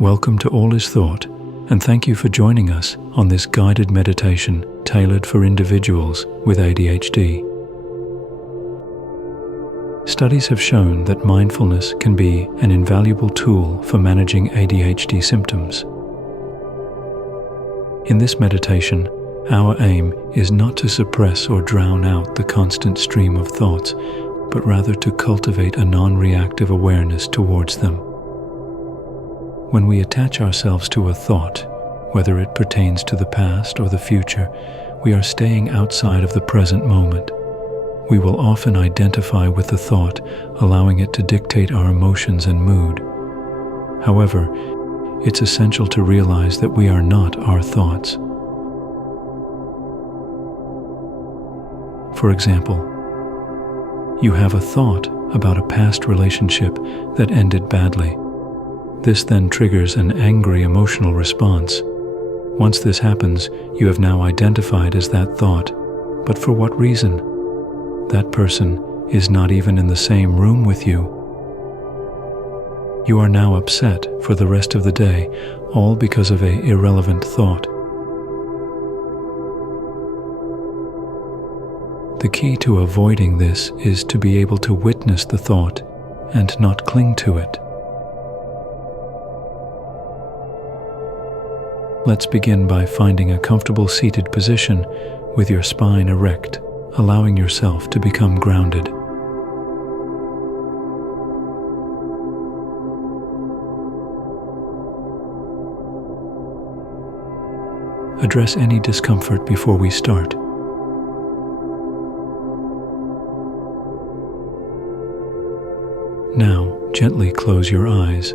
Welcome to All is Thought, and thank you for joining us on this guided meditation tailored for individuals with ADHD. Studies have shown that mindfulness can be an invaluable tool for managing ADHD symptoms. In this meditation, our aim is not to suppress or drown out the constant stream of thoughts, but rather to cultivate a non-reactive awareness towards them. When we attach ourselves to a thought, whether it pertains to the past or the future, we are staying outside of the present moment. We will often identify with the thought, allowing it to dictate our emotions and mood. However, it's essential to realize that we are not our thoughts. For example, you have a thought about a past relationship that ended badly. This then triggers an angry emotional response. Once this happens, you have now identified as that thought. But for what reason? That person is not even in the same room with you. You are now upset for the rest of the day, all because of an irrelevant thought. The key to avoiding this is to be able to witness the thought and not cling to it. Let's begin by finding a comfortable seated position with your spine erect, allowing yourself to become grounded. Address any discomfort before we start. Now, gently close your eyes.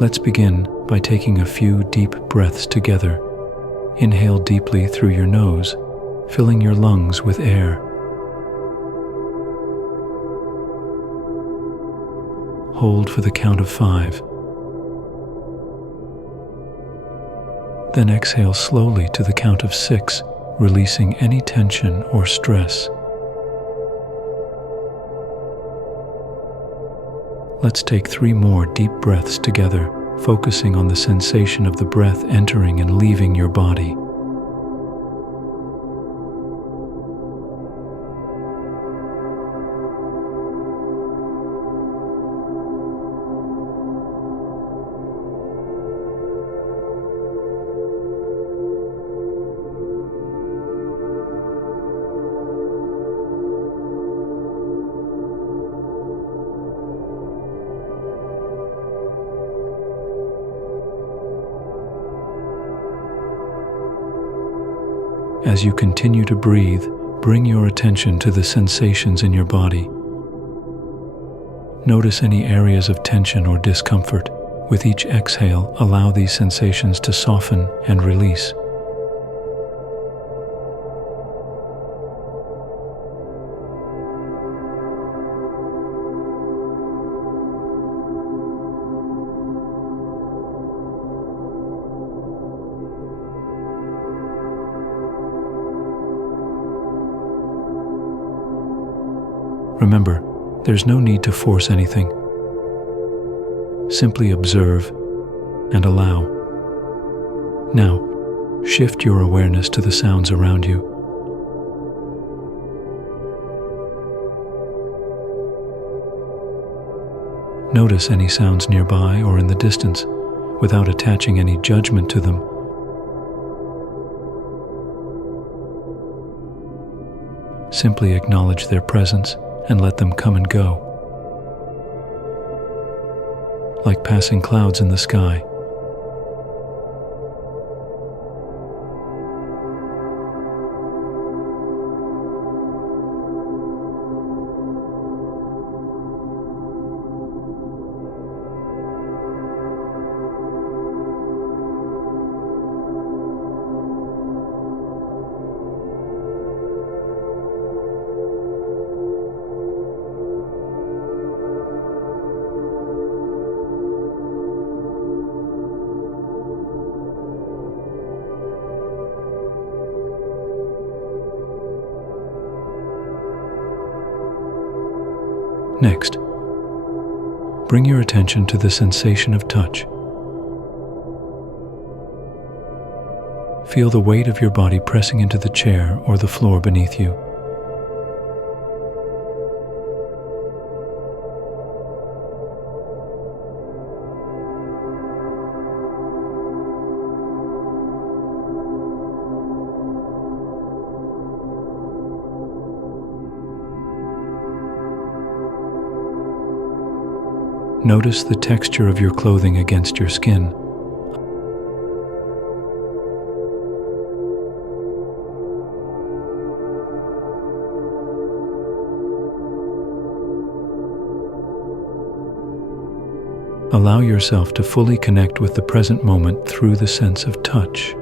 Let's begin by taking a few deep breaths together. Inhale deeply through your nose, filling your lungs with air. Hold for the count of 5. Then exhale slowly to the count of 6, releasing any tension or stress. Let's take 3 more deep breaths together, focusing on the sensation of the breath entering and leaving your body. As you continue to breathe, bring your attention to the sensations in your body. Notice any areas of tension or discomfort. With each exhale, allow these sensations to soften and release. Remember, there's no need to force anything. Simply observe and allow. Now, shift your awareness to the sounds around you. Notice any sounds nearby or in the distance, without attaching any judgment to them. Simply acknowledge their presence and let them come and go, like passing clouds in the sky. Next, bring your attention to the sensation of touch. Feel the weight of your body pressing into the chair or the floor beneath you. Notice the texture of your clothing against your skin. Allow yourself to fully connect with the present moment through the sense of touch.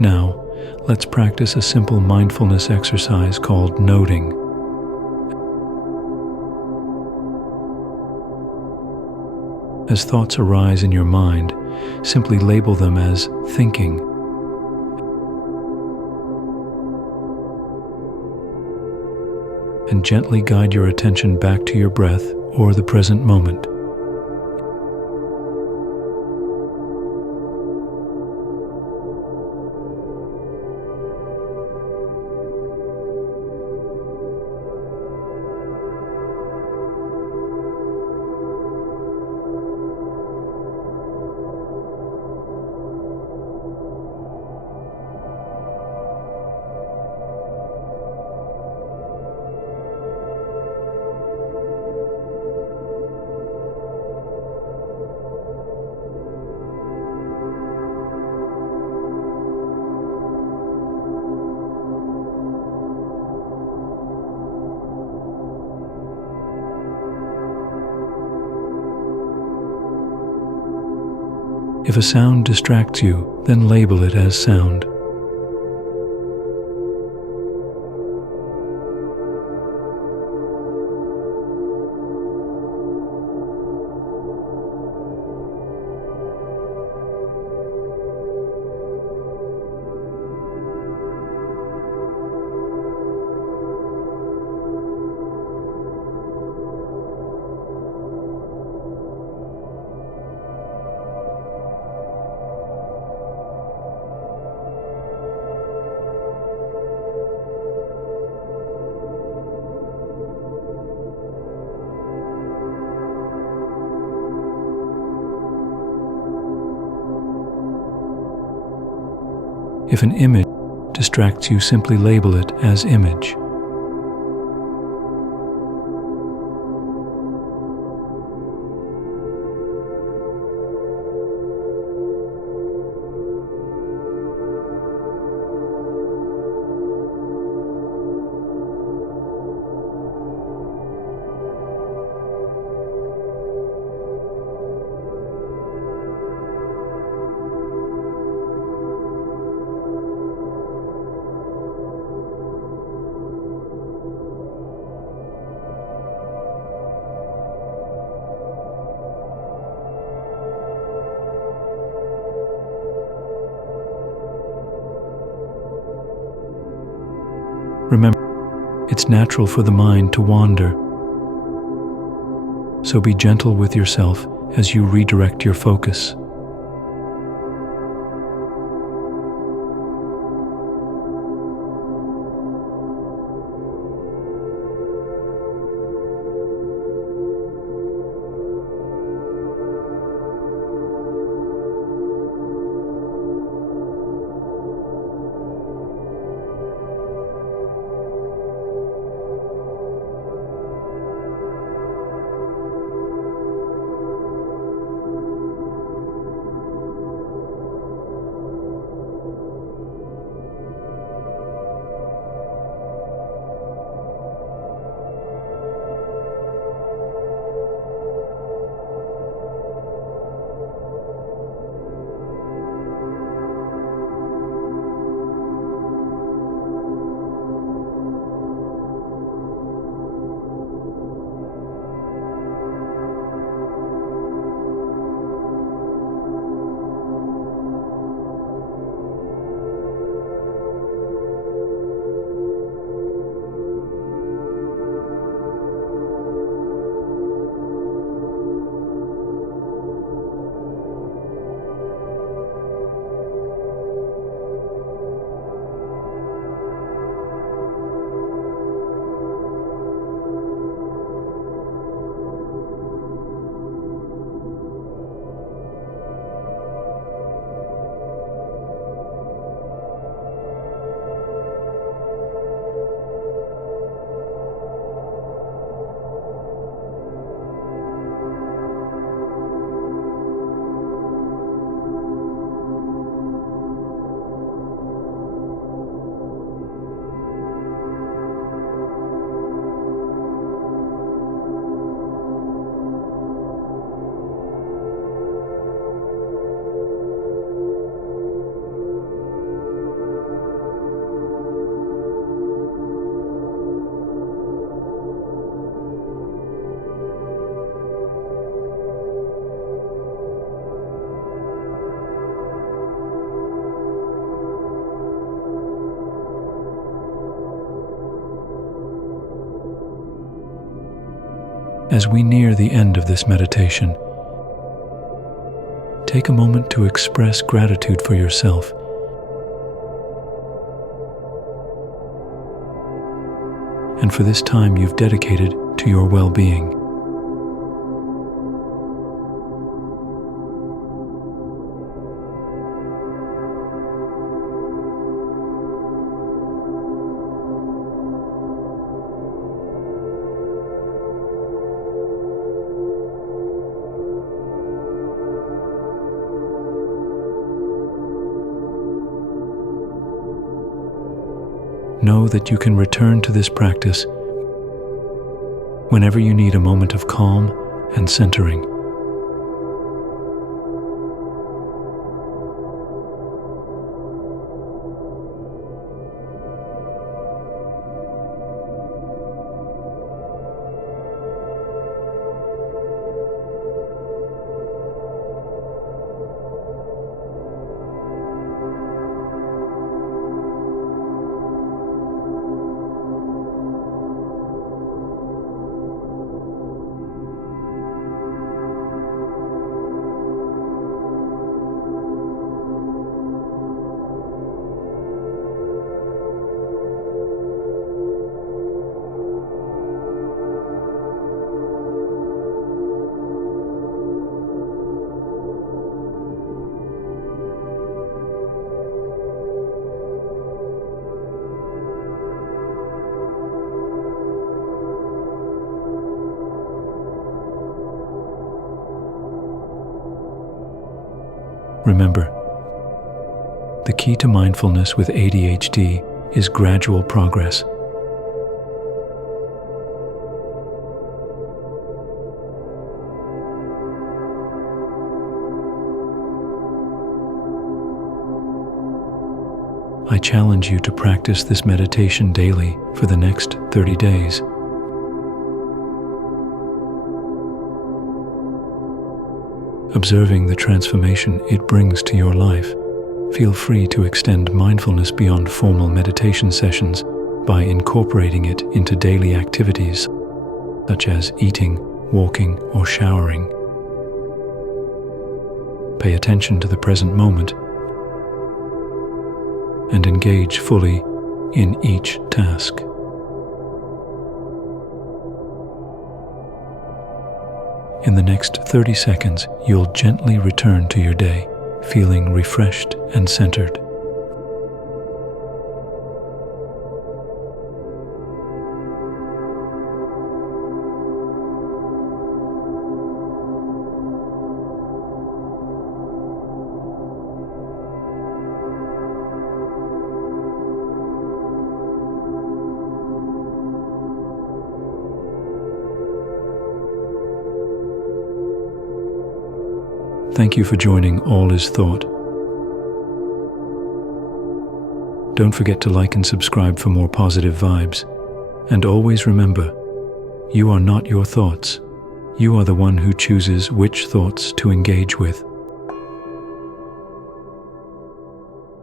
Now, let's practice a simple mindfulness exercise called noting. As thoughts arise in your mind, simply label them as thinking. And gently guide your attention back to your breath or the present moment. If a sound distracts you, then label it as sound. If an image distracts you, simply label it as image. Remember, it's natural for the mind to wander. So be gentle with yourself as you redirect your focus. As we near the end of this meditation, take a moment to express gratitude for yourself. And for this time you've dedicated to your well-being. Know that you can return to this practice whenever you need a moment of calm and centering. Remember, the key to mindfulness with ADHD is gradual progress. I challenge you to practice this meditation daily for the next 30 days. Observing the transformation it brings to your life, feel free to extend mindfulness beyond formal meditation sessions by incorporating it into daily activities such as eating, walking, or showering. Pay attention to the present moment and engage fully in each task. In the next 30 seconds, you'll gently return to your day, feeling refreshed and centered. Thank you for joining All Is Thought. Don't forget to like and subscribe for more positive vibes. And always remember, you are not your thoughts. You are the one who chooses which thoughts to engage with.